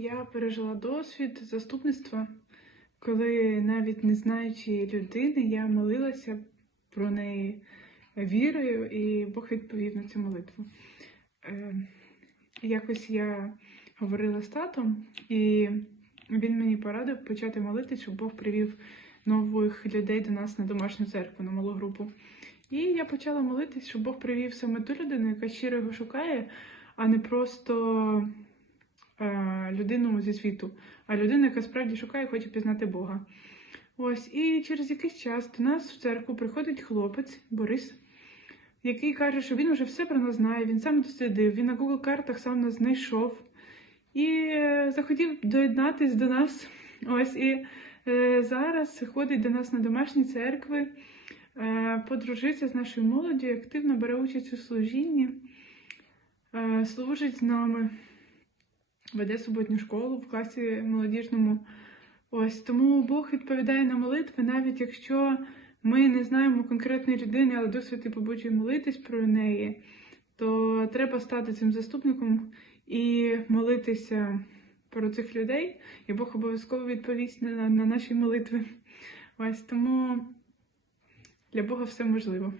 Я пережила досвід заступництва, коли навіть не знаючи людини, я молилася про неї вірою, і Бог відповів на цю молитву. Е, Якось я говорила з татом, і він мені порадив почати молитись, щоб Бог привів нових людей до нас на домашню церкву, на малу групу. І я почала молитись, щоб Бог привів саме ту людину, яка щиро його шукає, а не просто людину зі світу, а людину, яка справді шукає і хоче пізнати Бога. Ось, і через якийсь час до нас в церкву приходить хлопець Борис, який каже, що він вже все про нас знає, він сам дослідив, він на Google картах сам нас знайшов і е, захотів доєднатись до нас. Ось і е, зараз ходить до нас на домашні церкви, е, подружиться з нашою молоддю, активно бере участь у служінні, е, служить з нами, веде суботню школу в класі молодіжному. Ось тому Бог відповідає на молитви, навіть якщо ми не знаємо конкретної людини, але Дух Святий побучує молитись про неї, то треба стати цим заступником і молитися про цих людей, і Бог обов'язково відповість на, на наші молитви. Ось тому для Бога все можливо.